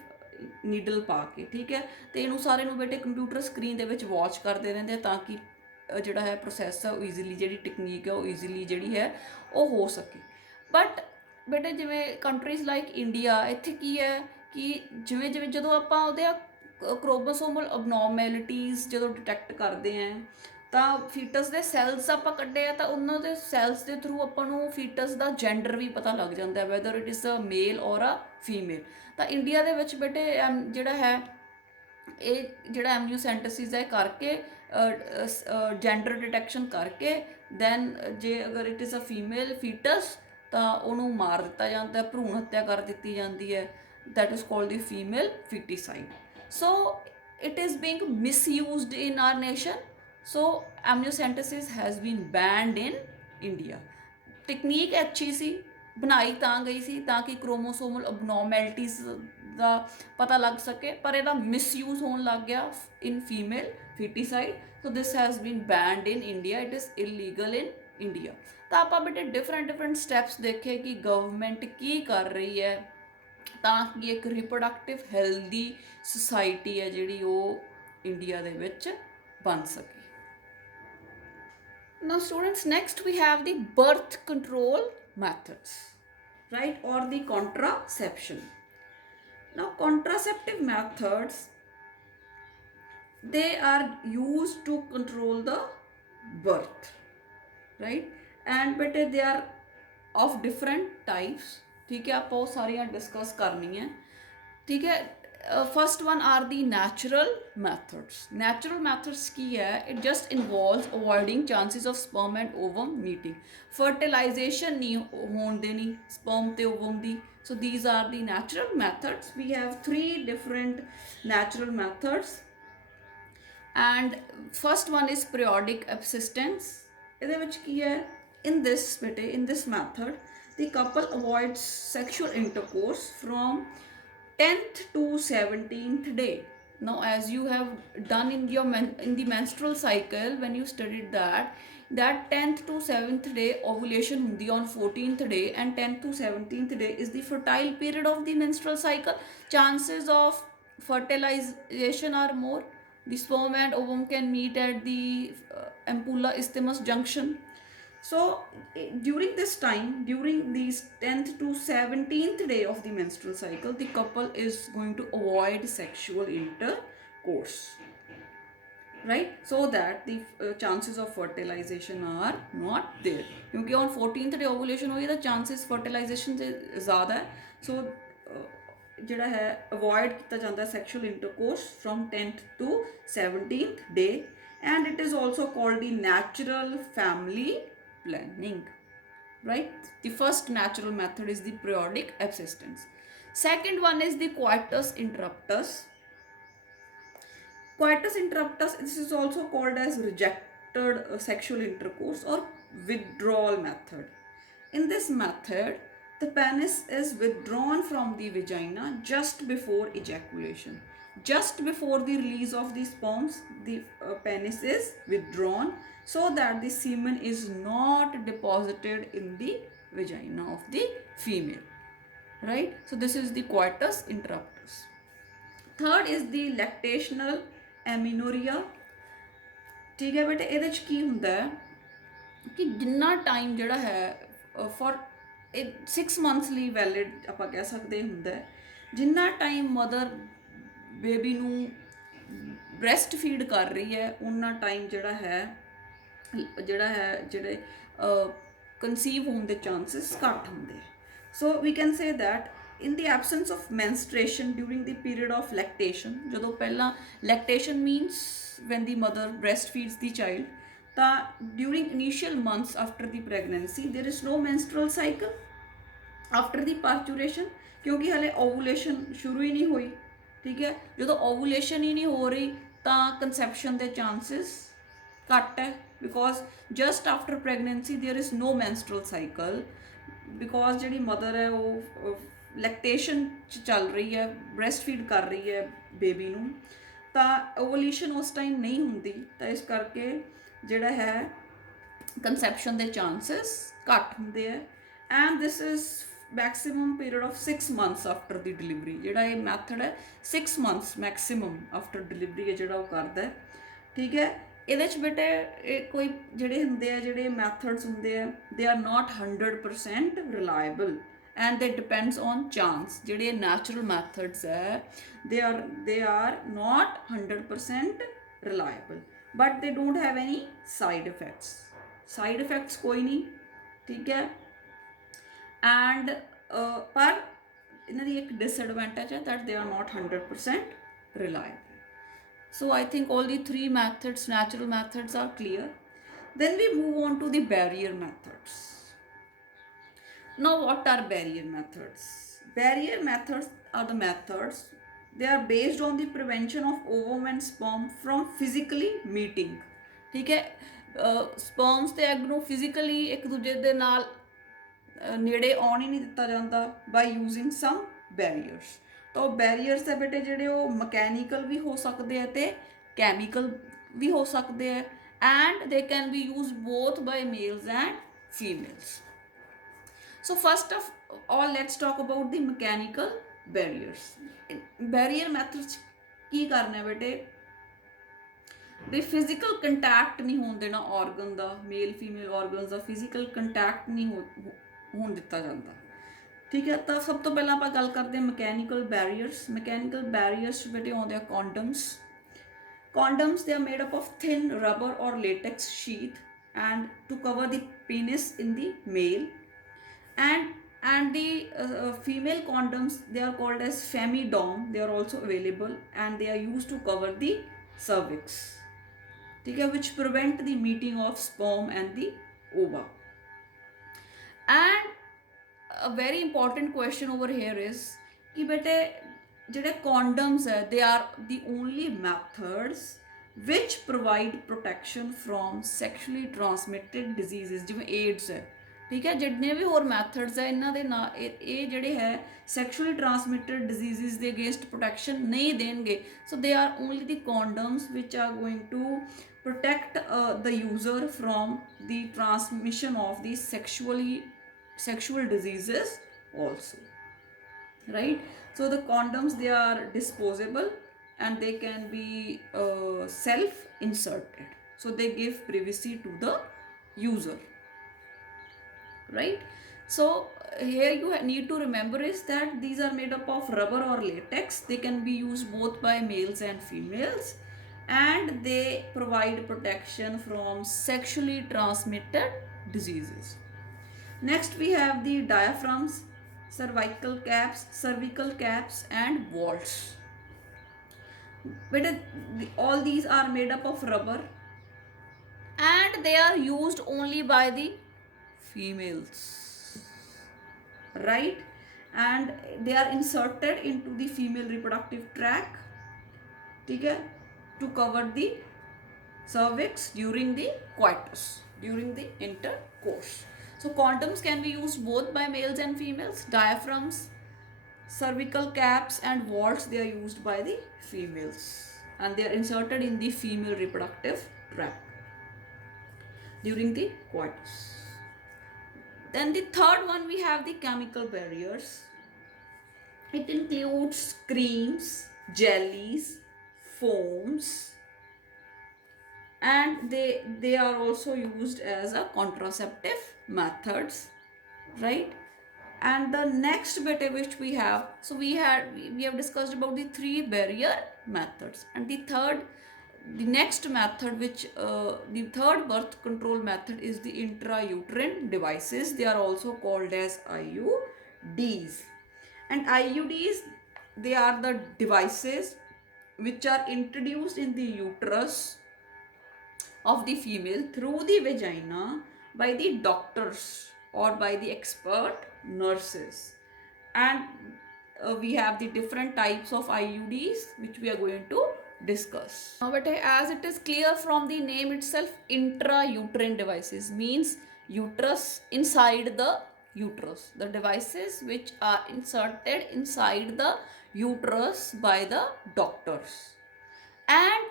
ਨੀਡਲ ਪਾ ਕੇ, ਠੀਕ ਹੈ। ਅਤੇ ਇਹਨੂੰ ਸਾਰੇ ਨੂੰ ਬੇਟੇ ਕੰਪਿਊਟਰ ਸਕਰੀਨ ਦੇ ਵਿੱਚ ਵਾਚ ਕਰਦੇ ਰਹਿੰਦੇ ਆ ਤਾਂ ਕਿ ਜਿਹੜਾ ਹੈ ਪ੍ਰੋਸੈਸ ਹੈ ਉਹ ਈਜ਼ੀਲੀ, ਜਿਹੜੀ ਟੈਕਨੀਕ ਹੈ ਉਹ ਈਜ਼ੀਲੀ ਜਿਹੜੀ ਹੈ ਉਹ ਹੋ ਸਕੇ। ਬਟ ਬੇਟੇ ਜਿਵੇਂ ਕੰਟਰੀਜ਼ ਲਾਈਕ ਇੰਡੀਆ, ਇੱਥੇ ਕੀ ਹੈ ਕਿ ਜਿਵੇਂ ਜਦੋਂ ਆਪਾਂ ਉਹਦੇ ਕ੍ਰੋਮੋਸੋਮਲ ਅਬਨੋਰਮੈਲਿਟੀਜ਼ ਜਦੋਂ ਡਿਟੈਕਟ ਕਰਦੇ ਹਾਂ ਤਾਂ ਫੀਟਸ ਦੇ ਸੈਲਸ ਆਪਾਂ ਕੱਢੇ ਆ, ਤਾਂ ਉਹਨਾਂ ਦੇ ਸੈਲਸ ਦੇ ਥਰੂ ਆਪਾਂ ਨੂੰ ਫੀਟਸ ਦਾ ਜੈਂਡਰ ਵੀ ਪਤਾ ਲੱਗ ਜਾਂਦਾ, ਵੈਦਰ ਇਟ ਇਜ਼ ਅ ਮੇਲ ਔਰ ਅ ਫੀਮੇਲ। ਤਾਂ ਇੰਡੀਆ ਦੇ ਵਿੱਚ ਬੇਟੇ ਜਿਹੜਾ ਹੈ ਇਹ ਜਿਹੜਾ ਐਮਨੀਓਸੈਂਟਸਿਸ ਹੈ ਕਰਕੇ, ਜੈਂਡਰ ਡਿਟੈਕਸ਼ਨ ਕਰਕੇ, ਦੈਨ ਜੇ ਅਗਰ ਇਟ ਇਜ਼ ਅ ਫੀਮੇਲ ਫੀਟਸ ਤਾਂ ਉਹਨੂੰ ਮਾਰ ਦਿੱਤਾ ਜਾਂਦਾ, ਭਰੂਣ ਹੱਤਿਆ ਕਰ ਦਿੱਤੀ ਜਾਂਦੀ ਹੈ। That is called the female foeticide. So it is being misused in our nation, so amniocentesis has been banned in India. Technique ਅੱਛੀ ਸੀ, ਬਣਾਈ ਤਾਂ ਗਈ ਸੀ ਤਾਂ ਕਿ ਕ੍ਰੋਮੋਸੋਮਲ ਅਬਨੋਰਮੈਲਿਟੀਜ਼ ਦਾ ਪਤਾ ਲੱਗ ਸਕੇ, ਪਰ ਇਹਦਾ ਮਿਸਯੂਜ਼ ਹੋਣ ਲੱਗ ਗਿਆ in female foeticide. So this has been banned in India, it is illegal in India. ਤਾਂ ਆਪਾਂ ਬੇਟੇ ਡਿਫਰੈਂਟ ਸਟੈਪਸ ਦੇਖੇ ਕਿ ਗਵਰਨਮੈਂਟ ਕੀ ਕਰ ਰਹੀ ਹੈ ਤਾਂ ਕਿ ਇੱਕ ਰਿਪਰੋਡਕਟਿਵ ਹੈਲਦੀ ਸੁਸਾਇਟੀ ਹੈ ਜਿਹੜੀ ਉਹ ਇੰਡੀਆ ਦੇ ਵਿੱਚ ਬਣ ਸਕੇ। Now students, next we have the birth control methods, right, or the contraception. Now contraceptive methods, they are used to control the birth, right? And but they are of different types, ठीक है, आप वो सारियां discuss करनी है, ठीक है. First one are the natural methods. Natural methods की है, it just involves avoiding chances of sperm and ovum meeting. Fertilisation नहीं होने देनी स्पर्म ते ओवम दी. So these are the natural methods. We have 3 different natural methods, and first one is periodic absistence. ਇਹਦੇ ਵਿੱਚ ਕੀ ਹੈ, in this method the couple avoids sexual intercourse from 10th to 17th day. Now as you have done in your in the menstrual cycle, when you studied that 10th to 7th day ovulation hundi on 14th day, and 10th to 17th day is the fertile period of the menstrual cycle. Chances of fertilization are more. The sperm and ovum can meet at the ampulla isthmus junction. So during this time, during these 10th to 17th day of the menstrual cycle, the couple is going to avoid sexual intercourse, right? So that the chances of fertilization are not there. क्योंकि on 14th day ovulation होगी तो chances fertilization से ज़्यादा है. So ਜਿਹੜਾ ਹੈ avoid ਕੀਤਾ ਜਾਂਦਾ ਹੈ sexual intercourse from 10th to 17th day, and it is also called the natural family planning, right? The first natural method is the periodic absistence. Second one is the coitus interruptus. Coitus interruptus, this is also called as rejected sexual intercourse or withdrawal method. In this method, the penis is withdrawn from the vagina just before ejaculation. Just before the release of the sperms, the penis is withdrawn so that the semen is not deposited in the vagina of the female, right? So this is the coitus interruptus. Third is the lactational amenorrhea. ठीक है बेटे, ਇਹਦੇ ਚ ਕੀ ਹੁੰਦਾ ਹੈ ਕਿ ਜਿੰਨਾ time ਜਿਹੜਾ ਹੈ ਫॉर 6 months ਲਈ ਵੈਲਿਡ ਆਪਾਂ ਕਹਿ ਸਕਦੇ ਹੁੰਦਾ ਹੈ, ਜਿੰਨਾ ਟਾਈਮ ਮਦਰ ਬੇਬੀ ਨੂੰ ਬ੍ਰੈਸਟ ਫੀਡ ਕਰ ਰਹੀ ਹੈ ਉਨਾ ਟਾਈਮ ਜਿਹੜੇ ਕਨਸੀਵ ਹੋਣ ਦੇ ਚਾਂਸਸ ਘੱਟ ਹੁੰਦੇ. So we can say that in the absence of menstruation during the period of lactation, ਜਦੋਂ ਪਹਿਲਾਂ lactation means when the mother breastfeeds the child, ਤਾਂ during initial months after the pregnancy there is no menstrual cycle after the parturition, ਕਿਉਂਕਿ ਹਲੇ ovulation ਸ਼ੁਰੂ ਹੀ ਨਹੀਂ ਹੋਈ, ਠੀਕ ਹੈ. ਜਦੋਂ ovulation ਹੀ ਨਹੀਂ ਹੋ ਰਹੀ ਤਾਂ conception ਦੇ chances ਘੱਟ ਹੈ, because just after pregnancy there is no menstrual cycle, because ਜਿਹੜੀ mother ਹੈ ਉਹ लैक्टेशन चल रही है, ब्रैसट फीड कर रही है बेबी नूं, ਤਾਂ ओवल्यूशन उस टाइम नहीं होंदी, ਤਾਂ ਇਸ ਕਰਕੇ ਜਿਹੜਾ ਹੈ कंसैप्शन ਦੇ चांसेस घट होंदे है. And this is maximum period of 6 months after the delivery. ਜਿਹੜਾ ਇਹ मैथड है 6 months मैक्सिमम आफ्टर डिलीवरी ਹੈ ਜਿਹੜਾ ਉਹ ਕਰਦਾ ਹੈ, ਠੀਕ ਹੈ. ਇਹਦੇ 'ਚ ਬੇਟੇ ਇਹ ਕੋਈ ਜਿਹੜੇ ਹੁੰਦੇ ਆ, ਜਿਹੜੇ ਮੈਥਡਸ ਹੁੰਦੇ ਆ, they are not 100% reliable and they depends on chance. ਜਿਹੜੇ natural methods ਹੈ they are not 100% reliable, but they don't have any side effects ਕੋਈ ਨਹੀਂ, ਠੀਕ ਹੈ. and ਪਰ ਇਹਨਾਂ ਦੀ ਇੱਕ disadvantage ਹੈ that they are not 100% reliable. So I think all the 3 methods, natural methods, are clear. Then we move on to the barrier methods. Now what are barrier methods? Barrier methods are the methods, they are based on the prevention of ovum and sperm from physically meeting, ठीक है. sperms ਤੇ egg ਨੂੰ physically ਇੱਕ ਦੂਜੇ ਦੇ ਨਾਲ ਨੇੜੇ ਆਉਣ ਹੀ ਨਹੀਂ ਦਿੱਤਾ ਜਾਂਦਾ by using some barriers. ਤਾਂ barriers ਹੈ ਬੇਟੇ ਜਿਹੜੇ ਉਹ ਮਕੈਨੀਕਲ ਵੀ ਹੋ ਸਕਦੇ ਆ ਤੇ ਕੈਮੀਕਲ ਵੀ ਹੋ ਸਕਦੇ ਆ, and they can be used both by males and females. So first of all, let's talk about the mechanical barriers. Barrier methods ਕੀ ਕਰਨਾ ਬੇਟੇ, ਵੀ ਫਿਜ਼ੀਕਲ ਕੰਟੈਕਟ ਨਹੀਂ ਹੋਣ ਦੇਣਾ organ ਦਾ, ਮੇਲ ਫੀਮੇਲ organs ਦਾ ਫਿਜ਼ੀਕਲ ਕੰਟੈਕਟ ਨਹੀਂ ਹੋਣ ਦਿੱਤਾ ਜਾਂਦਾ, ਠੀਕ ਹੈ. ਤਾਂ ਸਭ ਤੋਂ ਪਹਿਲਾਂ ਆਪਾਂ ਗੱਲ ਕਰਦੇ ਹਾਂ ਮਕੈਨੀਕਲ ਬੈਰੀਅਰਸ. ਮਕੈਨੀਕਲ ਬੈਰੀਅਰਸ ਬੇਟੇ ਆਉਂਦੇ ਆ Condoms, they are made up of thin rubber or latex sheath and to cover the penis in the male. And the female condoms, they are called as femidom. They are also available and they are used to cover the cervix, okay, which prevent the meeting of sperm and the ova. And a very important question over here is कि बेटे ਜਿਹੜੇ condoms है, they are the only methods which provide protection from sexually transmitted diseases, ਜਿਵੇਂ AIDS ਹੈ, ਠੀਕ ਹੈ, ਜਿੰਨੇ ਵੀ ਹੋਰ ਮੈਥਡਸ ਹੈ ਇਹਨਾਂ ਦੇ ਨਾਲ ਇਹ ਜਿਹੜੇ ਹੈ ਸੈਕਸ਼ੂਅਲੀ ਟਰਾਂਸਮਿਟਡ ਡਿਜ਼ੀਜ਼ਸ ਦੇ ਅਗੇਂਸਟ ਪ੍ਰੋਟੈਕਸ਼ਨ ਨਹੀਂ ਦੇਣਗੇ. ਸੋ they are only the condoms which are going to protect the user from the transmission of the sexual diseases also, right? So the condoms, they are disposable and they can be self inserted, so they give privacy to the user, right? So here you need to remember is that these are made up of rubber or latex. They can be used both by males and females and they provide protection from sexually transmitted diseases. Next we have the diaphragms, cervical caps and vaults. But all these are made up of rubber and they are used only by the females, right? And they are inserted into the female reproductive tract, ठीक है, to cover the cervix during the coitus, during the intercourse. So condoms can be used both by males and females. Diaphragms, cervical caps and vaults, they are used by the females and they are inserted in the female reproductive tract during the coitus. Then the third one, we have the chemical barriers. It includes creams, jellies, foams, and they are also used as a contraceptive methods, right? And the next bit which we have, so we have discussed about the 3 barrier methods, and the next method which the third birth control method is the intrauterine devices. They are also called as IUDs. And IUDs, they are the devices which are introduced in the uterus of the female through the vagina by the doctors or by the expert nurses. And we have the different types of IUDs which we are going to discuss. Now, but as it is clear from the name itself, intrauterine devices means uterus, inside the uterus, the devices which are inserted inside the uterus by the doctors. And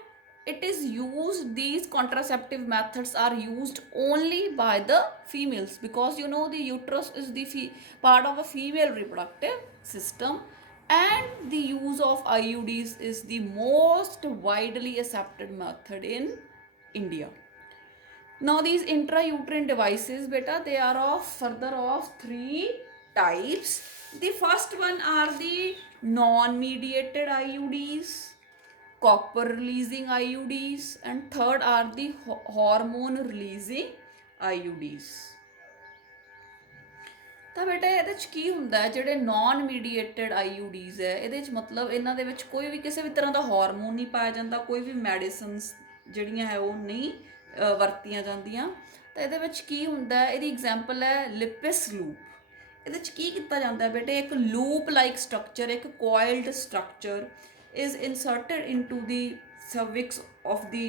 it is used, these contraceptive methods are used only by the females, because you know the uterus is the part of a female reproductive system, and the use of IUDs is the most widely accepted method in India. Now these intrauterine devices, beta, they are of 3 types. The first one are the non-mediated IUDs, copper releasing IUDs, and third are the hormone releasing IUDs. ਤਾਂ ਬੇਟਾ ਇਹਦੇ 'ਚ ਕੀ ਹੁੰਦਾ ਹੈ, ਜਿਹੜੇ non ਮੀਡੀਏਟਡ IUDs ਹੈ, ਇਹਦੇ 'ਚ ਮਤਲਬ ਇਹਨਾਂ ਦੇ ਵਿੱਚ ਕੋਈ ਵੀ ਕਿਸੇ ਵੀ ਤਰ੍ਹਾਂ ਦਾ ਹਾਰਮੋਨ ਨਹੀਂ ਪਾਇਆ ਜਾਂਦਾ, ਕੋਈ ਵੀ ਮੈਡੀਸਿਨਸ ਜਿਹੜੀਆਂ ਹੈ ਉਹ ਨਹੀਂ ਵਰਤੀਆਂ ਜਾਂਦੀਆਂ. ਤਾਂ ਇਹਦੇ ਵਿੱਚ ਕੀ ਹੁੰਦਾ ਹੈ, ਇਹਦੀ ਐਗਜ਼ਾਮਪਲ ਹੈ ਲਿਪਿਸ ਲੂਪ. ਇਹਦੇ 'ਚ ਕੀ ਕੀਤਾ ਜਾਂਦਾ ਬੇਟੇ, ਇੱਕ ਲੂਪ ਲਾਈਕ ਸਟਰਕਚਰ, ਇੱਕ coiled structure is inserted into the cervix of the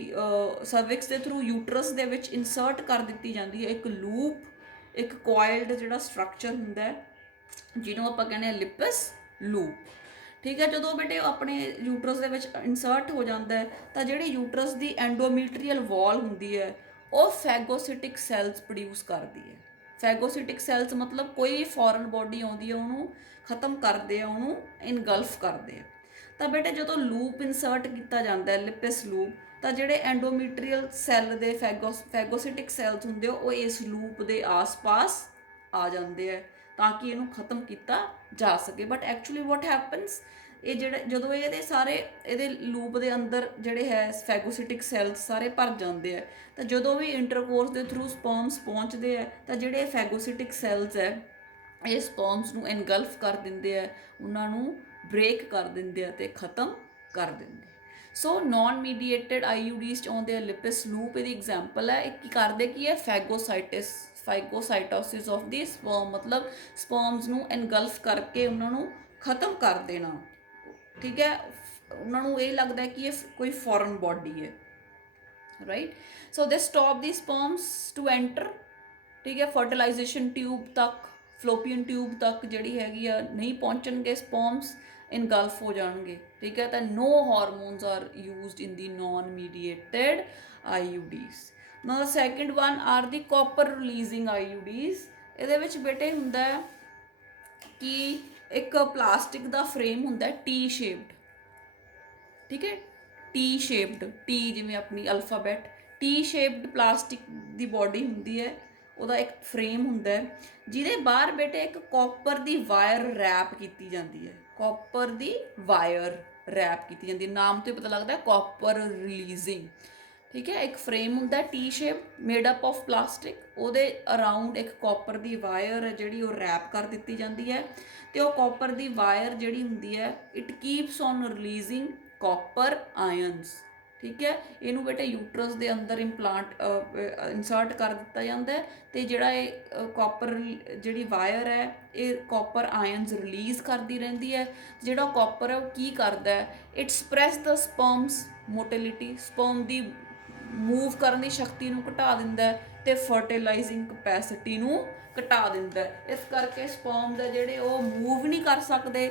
cervix ਦੇ ਥਰੂ ਯੂਟਰਸ ਦੇ ਵਿੱਚ ਇਨਸਰਟ ਕਰ ਦਿੱਤੀ ਜਾਂਦੀ ਹੈ ਇੱਕ ਲੂਪ, ਇੱਕ ਕੋਇਲਡ ਜਿਹੜਾ ਸਟਰਕਚਰ ਹੁੰਦਾ ਹੈ ਜਿਹਨੂੰ ਆਪਾਂ ਕਹਿੰਦੇ ਹਾਂ ਲਿਪਸ ਲੂਪ, ਠੀਕ ਹੈ. ਜਦੋਂ ਬੇਟੇ ਆਪਣੇ ਯੂਟਰਸ ਦੇ ਵਿੱਚ ਇਨਸਰਟ ਹੋ ਜਾਂਦਾ ਹੈ ਤਾਂ ਜਿਹੜੀ ਯੂਟਰਸ ਦੀ ਐਂਡੋਮੀਟਰੀਅਲ ਵਾਲ ਹੁੰਦੀ ਹੈ ਉਹ ਫੈਗੋਸਿਟਿਕ ਸੈਲਸ ਪ੍ਰੋਡਿਊਸ ਕਰਦੀ ਹੈ. ਫੈਗੋਸਿਟਿਕ ਸੈਲਸ ਮਤਲਬ ਕੋਈ ਵੀ ਫੋਰਨ ਬੋਡੀ ਆਉਂਦੀ ਹੈ ਉਹਨੂੰ ਖਤਮ ਕਰਦੇ ਆ, ਉਹਨੂੰ ਇਨਗਲਫ ਕਰਦੇ ਆ. ਤਾਂ ਬੇਟੇ ਜਦੋਂ ਲੂਪ ਇਨਸਰਟ ਕੀਤਾ ਜਾਂਦਾ ਹੈ ਲਿਪਿਸ ਲੂਪ, ਤਾਂ ਜਿਹੜੇ ਐਂਡੋਮੀਟਰੀਅਲ ਸੈੱਲ ਦੇ ਫੈਗੋਸਿਟਿਕ ਸੈਲਸ ਹੁੰਦੇ ਉਹ ਇਸ ਲੂਪ ਦੇ ਆਸ-ਪਾਸ ਆ ਜਾਂਦੇ ਆ ਤਾਂ ਕਿ ਇਹਨੂੰ ਖਤਮ ਕੀਤਾ ਜਾ ਸਕੇ। ਬਟ ਐਕਚੁਅਲੀ ਵਾਟ ਹੈਪਨਸ, ਇਹ ਜਿਹੜੇ ਜਦੋਂ ਇਹਦੇ ਸਾਰੇ ਇਹਦੇ ਲੂਪ ਦੇ ਅੰਦਰ ਜਿਹੜੇ ਹੈ ਫੈਗੋਸਿਟਿਕ ਸੈਲਸ ਸਾਰੇ ਭਰ ਜਾਂਦੇ ਆ, ਤਾਂ ਜਦੋਂ ਵੀ ਇੰਟਰਕੋਰਸ ਦੇ ਥਰੂ ਸਪਰਮਸ ਪਹੁੰਚਦੇ ਆ ਤਾਂ ਜਿਹੜੇ ਫੈਗੋਸਿਟਿਕ ਸੈਲਸ ਹੈ ਇਹ ਸਪਰਮਸ ਨੂੰ ਐਨਗਲਫ ਕਰ ਦਿੰਦੇ ਆ, ਉਹਨਾਂ ਨੂੰ ਬ੍ਰੇਕ ਕਰ ਦਿੰਦੇ ਆ ਤੇ ਖਤਮ ਕਰ ਦਿੰਦੇ। ਸੋ ਨੋਨ ਮੀਡੀਏਟਡ ਆਈਯੂਡੀਜ਼ 'ਚ ਆਉਂਦੇ ਆ ਲਿਪਿਸ ਲੂਪ, ਇਹਦੀ ਐਗਜ਼ਾਮਪਲ ਹੈ। ਇਹ ਕੀ ਕਰਦੇ ਕੀ ਹੈ, ਫੈਗੋਸਾਈਟੋਸਿਸ ਆਫ ਦੀ ਸਪਰਮ, ਮਤਲਬ ਸਪਰਮਸ ਨੂੰ ਐਨਗਲਫ ਕਰਕੇ ਉਹਨਾਂ ਨੂੰ ਖਤਮ ਕਰ ਦੇਣਾ। ਠੀਕ ਹੈ, ਉਹਨਾਂ ਨੂੰ ਇਹ ਲੱਗਦਾ ਕਿ ਇਹ ਕੋਈ ਫੋਰਨ ਬੋਡੀ ਹੈ, ਰਾਈਟ। ਸੋ ਦੇ stop the sperms to enter, ਠੀਕ ਹੈ, ਫਰਟੀਲਾਈਜੇਸ਼ਨ ਟਿਊਬ ਤੱਕ, ਫਲੋਪੀਅਨ ਟਿਊਬ ਤੱਕ ਜਿਹੜੀ ਹੈਗੀ ਆ ਨਹੀਂ ਪਹੁੰਚਣਗੇ ਸਪਰਮਸ, ਇਨਗਲਫ ਹੋ ਜਾਣਗੇ। ਠੀਕ ਹੈ, ਤਾਂ ਨੋ ਹਾਰਮੋਨਸ ਆਰ ਯੂਜ਼ਡ ਇਨ ਦੀ ਨੋਨ ਮੀਡੀਏਟਡ ਆਈਯੂਡੀਜ਼। ਨਾਓ ਸੈਕਿੰਡ ਵਨ ਆਰ ਦੀ ਕਾਪਰ ਰਿਲੀਜ਼ਿੰਗ ਆਈਯੂਡੀਜ਼। ਇਹਦੇ ਵਿੱਚ ਬੇਟੇ ਹੁੰਦਾ ਹੈ ਕਿ ਇੱਕ ਪਲਾਸਟਿਕ ਦਾ ਫਰੇਮ ਹੁੰਦਾ ਟੀ ਸ਼ੇਪਡ, ਠੀਕ ਹੈ, ਟੀ ਸ਼ੇਪਡ, ਟੀ ਜਿਵੇਂ ਆਪਣੀ ਅਲਫਾਬੈਟ, ਟੀ ਸ਼ੇਪਡ ਪਲਾਸਟਿਕ ਦੀ ਬੋਡੀ ਹੁੰਦੀ ਹੈ, ਉਹਦਾ ਇੱਕ ਫਰੇਮ ਹੁੰਦਾ ਹੈ ਜਿਹਦੇ ਬਾਹਰ ਬੇਟੇ ਇੱਕ ਕਾਪਰ ਦੀ ਵਾਇਰ ਰੈਪ ਕੀਤੀ ਜਾਂਦੀ ਹੈ, ਕਾਪਰ ਦੀ ਵਾਇਰ ਰੈਪ ਕੀਤੀ ਜਾਂਦੀ ਹੈ, ਨਾਮ ਤੋਂ ਪਤਾ ਲੱਗਦਾ ਕਾਪਰ ਰਿਲੀਜ਼ਿੰਗ। ਠੀਕ ਹੈ, ਇੱਕ ਫਰੇਮ ਹੁੰਦਾ T shape made up of plastic, ਉਹਦੇ ਅਰਾਊਂਡ ਇੱਕ ਕਾਪਰ ਦੀ ਵਾਇਰ ਹੈ ਜਿਹੜੀ ਉਹ ਰੈਪ ਕਰ ਦਿੱਤੀ ਜਾਂਦੀ ਹੈ, ਤੇ ਉਹ ਕਾਪਰ ਦੀ ਵਾਇਰ ਜਿਹੜੀ ਹੁੰਦੀ ਹੈ it keeps on releasing copper ions. ਠੀਕ ਹੈ, ਇਹਨੂੰ ਬੇਟੇ ਯੂਟਰਸ ਦੇ ਅੰਦਰ ਇਨਸਰਟ ਕਰ ਦਿੱਤਾ ਜਾਂਦਾ ਹੈ, ਤੇ ਜਿਹੜਾ ਇਹ ਕਾਪਰ ਜਿਹੜੀ ਵਾਇਰ ਹੈ ਇਹ ਕਾਪਰ ਆਇਨਸ ਰਿਲੀਜ਼ ਕਰਦੀ ਰਹਿੰਦੀ ਹੈ। ਜਿਹੜਾ ਕਾਪਰ ਹੈ ਉਹ ਕੀ ਕਰਦਾ ਹੈ, it suppress the sperms motility, sperm ਦੀ ਮੂਵ ਕਰਨ ਦੀ ਸ਼ਕਤੀ ਨੂੰ ਘਟਾ ਦਿੰਦਾ ਹੈ ਤੇ ਫਰਟੀਲਾਈਜ਼ਿੰਗ ਕਪੈਸਿਟੀ ਨੂੰ ਘਟਾ ਦਿੰਦਾ ਹੈ। ਇਸ ਕਰਕੇ ਸਪਰਮ ਦੇ ਜਿਹੜੇ ਉਹ ਮੂਵ ਨਹੀਂ ਕਰ ਸਕਦੇ,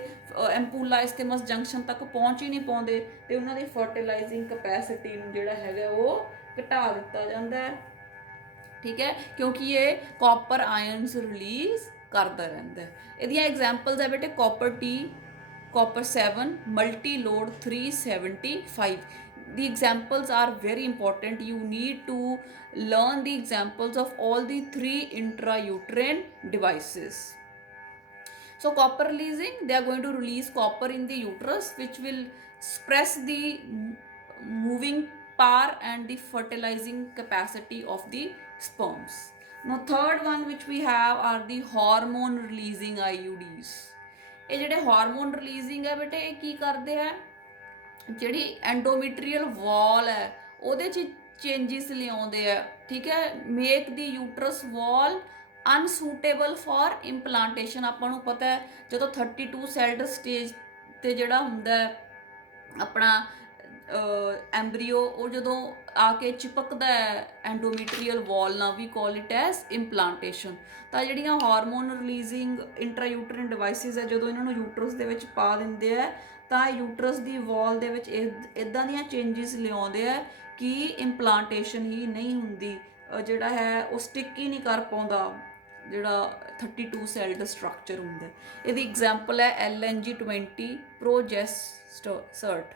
ਐਂਪੂਲਾ ਇਸਥੀਮਸ ਜੰਕਸ਼ਨ ਤੱਕ ਪਹੁੰਚ ਹੀ ਨਹੀਂ ਪਾਉਂਦੇ, ਤੇ ਉਹਨਾਂ ਦੀ ਫਰਟੀਲਾਈਜ਼ਿੰਗ ਕਪੈਸਿਟੀ ਨੂੰ ਜਿਹੜਾ ਹੈਗਾ ਉਹ ਘਟਾ ਦਿੱਤਾ ਜਾਂਦਾ ਹੈ। ਠੀਕ ਹੈ, ਕਿਉਂਕਿ ਇਹ ਕਾਪਰ ਆਇਨਸ ਰਿਲੀਜ਼ ਕਰਦਾ ਰਹਿੰਦਾ ਹੈ। ਇਹਦੀਆਂ ਐਗਜ਼ਾਮਪਲਸ ਹੈ ਬੇਟੇ copper T, copper 7, multi load 375. The examples are very important. You need to learn the examples of all the three intrauterine devices. So copper releasing, they are going to release copper in the uterus which will suppress the moving power and the fertilizing capacity of the sperms. Now third one which we have are the hormone releasing IUDs. ਇਹ ਜਿਹੜੇ hormone releasing ਹੈ ਬੇਟੇ ਇਹ ਕੀ ਕਰਦੇ ਆ, ਜਿਹੜੀ ਐਂਡੋਮੀਟਰੀਅਲ ਵਾਲ ਹੈ ਉਹਦੇ 'ਚ ਚੇਂਜਿਸ ਲਿਆਉਂਦੇ ਆ। ਠੀਕ ਹੈ, make the uterus wall ਅਨਸੂਟੇਬਲ for ਇੰਪਲਾਂਟੇਸ਼ਨ। ਆਪਾਂ ਨੂੰ ਪਤਾ ਹੈ ਜਦੋਂ 32 ਸੈਲਡ ਸਟੇਜ 'ਤੇ ਜਿਹੜਾ ਹੁੰਦਾ ਆਪਣਾ ਐਂਬਰੀਓ, ਉਹ ਜਦੋਂ ਆ ਕੇ ਚਿਪਕਦਾ ਹੈ ਐਂਡੋਮੀਟਰੀਅਲ ਵਾਲ ਨਾਲ, ਵੀ ਕਾਲ ਇਟ ਐਜ਼ ਇੰਪਲਾਂਟੇਸ਼ਨ। ਤਾਂ ਜਿਹੜੀਆਂ ਹਾਰਮੋਨ ਰਿਲੀਜ਼ਿੰਗ ਇੰਟਰਾਯੂਟਰਨ ਡਿਵਾਈਸਿਸ ਹੈ ਜਦੋਂ ਇਹਨਾਂ ਨੂੰ ਯੂਟਰਸ ਦੇ ਵਿੱਚ ਪਾ ਦਿੰਦੇ ਆ ਤਾਂ ਯੂਟਰਸ ਦੀ ਵਾਲ ਦੇ ਵਿੱਚ ਇੱਦਾਂ ਦੀਆਂ ਚੇਂਜਿਸ ਲਿਆਉਂਦੇ ਆ ਕਿ ਇੰਪਲਾਂਟੇਸ਼ਨ ਹੀ ਨਹੀਂ ਹੁੰਦੀ, ਜਿਹੜਾ ਹੈ ਉਹ ਸਟਿਕ ਹੀ ਨਹੀਂ ਕਰ ਪਾਉਂਦਾ ਜਿਹੜਾ 32 ਸੈਲਡ ਸਟਰਕਚਰ ਹੁੰਦਾ। ਇਹਦੀ ਐਗਜ਼ਾਮਪਲ ਹੈ LNG-20 ਪ੍ਰੋਜੈਸਟਰਟ।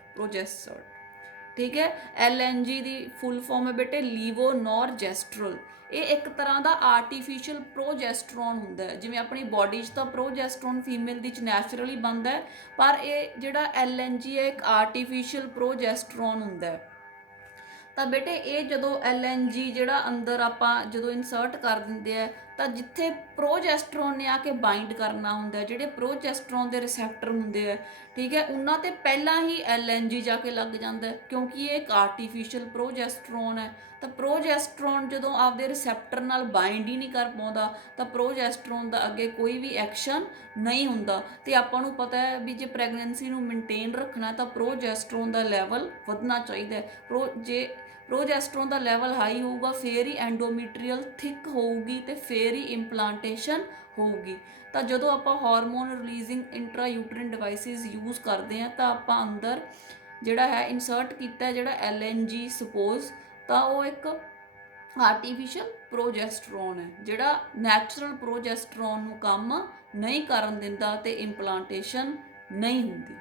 ਠੀਕ ਹੈ, LNG ਦੀ ਫੁੱਲ ਫਾਰਮ ਹੈ ਬੇਟੇ ਲੀਵੋਨੋਰਜੈਸਟਰਲ। ਇਹ ਇੱਕ ਤਰ੍ਹਾਂ ਦਾ ਆਰਟੀਫਿਸ਼ੀਅਲ ਪ੍ਰੋਜੈਸਟਰੋਨ ਹੁੰਦਾ ਹੈ, ਜਿਵੇਂ ਆਪਣੀ ਬੋਡੀ 'ਚ ਤਾਂ ਪ੍ਰੋਜੈਸਟਰੋਨ ਫੀਮੇਲ ਦੀ 'ਚ ਨੈਚੁਰਲੀ ਬਣਦਾ ਹੈ, ਪਰ ਇਹ ਜਿਹੜਾ LNG ਹੈ ਇੱਕ ਆਰਟੀਫਿਸ਼ੀਅਲ ਪ੍ਰੋਜੈਸਟਰੋਨ ਹੁੰਦਾ ਹੈ। ਤਾਂ ਬੇਟੇ ਇਹ ਜਦੋਂ LNG ਜਿਹੜਾ ਅੰਦਰ ਆਪਾਂ ਜਦੋਂ ਇਨਸਰਟ ਕਰ ਦਿੰਦੇ ਆ ਤਾਂ ਜਿੱਥੇ ਪ੍ਰੋਜੈਸਟਰੋਨ ਨੇ ਆ ਕੇ ਬਾਈਂਡ ਕਰਨਾ ਹੁੰਦਾ, ਜਿਹੜੇ ਪ੍ਰੋਜੈਸਟਰੋਨ ਦੇ ਰਿਸੈਪਟਰ ਹੁੰਦੇ ਆ, ਠੀਕ ਹੈ, ਉਹਨਾਂ ਤੇ ਪਹਿਲਾਂ ਹੀ LNG ਜਾ ਕੇ ਲੱਗ ਜਾਂਦਾ, ਕਿਉਂਕਿ ਇਹ ਇੱਕ ਆਰਟੀਫਿਸ਼ੀਅਲ ਪ੍ਰੋਜੈਸਟਰੋਨ ਹੈ। ਤਾਂ ਪ੍ਰੋਜੈਸਟਰੋਨ ਜਦੋਂ ਆਪਦੇ ਰਿਸੈਪਟਰ ਨਾਲ ਬਾਈਂਡ ਹੀ ਨਹੀਂ ਕਰ ਪਾਉਂਦਾ ਤਾਂ ਪ੍ਰੋਜੈਸਟਰੋਨ ਦਾ ਅੱਗੇ ਕੋਈ ਵੀ ਐਕਸ਼ਨ ਨਹੀਂ ਹੁੰਦਾ। ਤੇ ਆਪਾਂ ਨੂੰ ਪਤਾ ਹੈ ਵੀ ਜੇ ਪ੍ਰੈਗਨੈਂਸੀ ਨੂੰ ਮੇਨਟੇਨ ਰੱਖਣਾ ਤਾਂ ਪ੍ਰੋਜੈਸਟਰੋਨ ਦਾ ਲੈਵਲ ਵਧਣਾ ਚਾਹੀਦਾ ਹੈ। ਜੇ ਪ੍ਰੋਜੈਸਟਰੋਨ ਦਾ ਲੈਵਲ ਹਾਈ ਹੋਊਗਾ ਫਿਰ ਹੀ ਐਂਡੋਮੀਟਰੀਅਲ ਥਿਕ ਹੋਊਗੀ ਤੇ ਫਿਰ ਹੀ ਇੰਪਲਾਂਟੇਸ਼ਨ ਹੋਊਗੀ। ਤਾਂ ਜਦੋਂ ਆਪਾਂ ਹਾਰਮੋਨ ਰਿਲੀਜ਼ਿੰਗ ਇੰਟਰਾਯੂਟਰਨ ਡਿਵਾਈਸਿਸ ਯੂਜ਼ ਕਰਦੇ ਹਾਂ ਤਾਂ ਆਪਾਂ ਅੰਦਰ ਜਿਹੜਾ ਹੈ ਇਨਸਰਟ ਕੀਤਾ ਜਿਹੜਾ LNG ਸਪੋਜ਼, ਤਾਂ ਉਹ ਇੱਕ ਆਰਟੀਫਿਸ਼ੀਅਲ ਪ੍ਰੋਜੈਸਟਰੋਨ ਹੈ ਜਿਹੜਾ ਨੈਚੁਰਲ ਪ੍ਰੋਜੈਸਟਰੋਨ ਨੂੰ ਕੰਮ ਨਹੀਂ ਕਰਨ ਦਿੰਦਾ ਤੇ ਇੰਪਲਾਂਟੇਸ਼ਨ ਨਹੀਂ ਹੁੰਦੀ।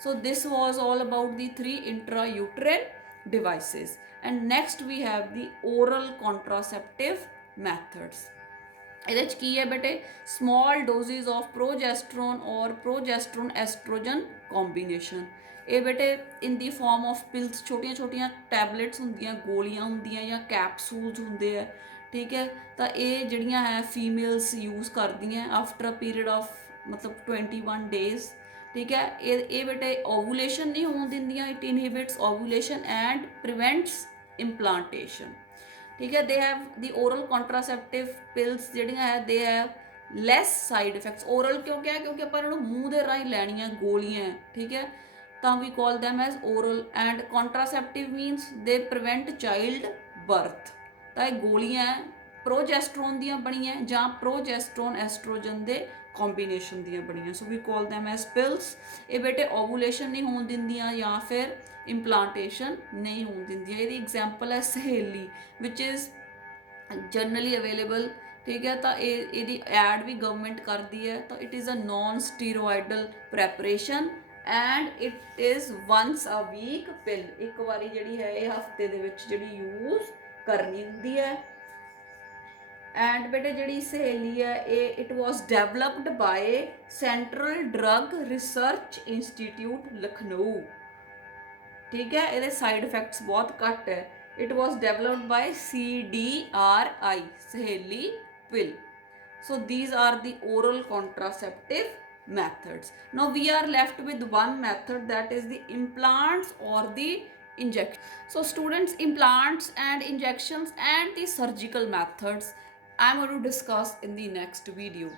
So this was all about the 3 intrauterine devices, and next we have the oral contraceptive methods. ਇਹਦੇ 'ਚ ਕੀ ਹੈ ਬੇਟੇ, ਸਮॉल ਡੋਜ਼ਿਸ ਆਫ ਪ੍ਰੋਜੈਸਟਰੋਨ ਔਰ ਪ੍ਰੋਜੈਸਟਰੋਨ ਐਸਟ੍ਰੋਜਨ ਕੰਬੀਨੇਸ਼ਨ। ਇਹ ਬੇਟੇ ਇਨ ਦੀ ਫਾਰਮ ਆਫ ਪਿਲਸ, ਛੋਟੀਆਂ ਛੋਟੀਆਂ ਟੈਬਲੇਟਸ ਹੁੰਦੀਆਂ, ਗੋਲੀਆਂ ਹੁੰਦੀਆਂ ਜਾਂ ਕੈਪਸੂਲਸ ਹੁੰਦੇ ਆ, ਠੀਕ ਹੈ। ਤਾਂ ਇਹ ਜਿਹੜੀਆਂ ਹੈ ਫੀਮੇਲਸ ਯੂਜ਼ ਕਰਦੀਆਂ ਆਫਟਰ ਅ ਪੀਰੀਅਡ ਆਫ ਮਤਲਬ 21 ਡੇਜ਼, ਠੀਕ ਹੈ। ਇਹ ਬੇਟੇ ਓਵੂਲੇਸ਼ਨ ਨਹੀਂ ਹੋਣ ਦਿੰਦੀਆਂ, it inhibits ovulation and prevents implantation, ਠੀਕ ਹੈ। They have the oral contraceptive pills ਜਿਹੜੀਆਂ ਹੈ they have less side effects. Oral ਕਿਉਂ ਕਿਹਾ, ਕਿਉਂਕਿ ਆਪਾਂ ਇਹਨਾਂ ਨੂੰ ਮੂੰਹ ਦੇ ਰਾਹੀਂ ਲੈਣੀਆਂ ਗੋਲੀਆਂ, ਠੀਕ ਹੈ, ਤਾਂ we call them as oral। And contraceptive means they prevent child birth. ਤਾਂ ਇਹ ਗੋਲੀਆਂ ਪ੍ਰੋਜੈਸਟਰੋਨ ਦੀਆਂ ਬਣੀਆਂ ਜਾਂ ਪ੍ਰੋਜੈਸਟਰੋਨ ਐਸਟ੍ਰੋਜਨ ਦੇ ਕੰਬੀਨੇਸ਼ਨ ਦੀਆਂ ਬਣੀਆਂ, ਸੋ ਵੀ ਕਾਲ them as pills। ਇਹ ਬੇਟੇ ਓਵੂਲੇਸ਼ਨ ਨਹੀਂ ਹੋਣ ਦਿੰਦੀਆਂ ਜਾਂ ਫਿਰ ਇੰਪਲਾਂਟੇਸ਼ਨ ਨਹੀਂ ਹੋਣ ਦਿੰਦੀਆਂ। ਇਹਦੀ ਐਗਜ਼ਾਮਪਲ ਹੈ ਸਹੇਲੀ, ਵਿਚ ਇਜ਼ ਜਨਰਲੀ ਅਵੇਲੇਬਲ, ਠੀਕ ਹੈ। ਤਾਂ ਇਹਦੀ ਐਡ ਵੀ ਗਵਰਨਮੈਂਟ ਕਰਦੀ ਹੈ। ਤਾਂ it is a non steroidal preparation and it is once a week pill. ਇੱਕ ਵਾਰੀ ਜਿਹੜੀ ਹੈ ਇਹ ਹਫਤੇ ਦੇ ਵਿੱਚ ਜਿਹੜੀ ਯੂਜ਼ ਕਰਨੀ ਹੁੰਦੀ ਹੈ। ਐਂਡ ਬੇਟੇ ਜਿਹੜੀ ਸਹੇਲੀ ਹੈ ਇਹ it was developed by central drug research institute Lucknow, ਠੀਕ ਹੈ। ਇਹਦੇ ਸਾਈਡ ਇਫੈਕਟਸ ਬਹੁਤ ਘੱਟ ਹੈ। It was developed by CDRI, Saheli pill. So these are the oral contraceptive methods. Now we are left with one method, that is the implants or the injection. So students, implants and injections and the surgical methods I am going to discuss in the next video.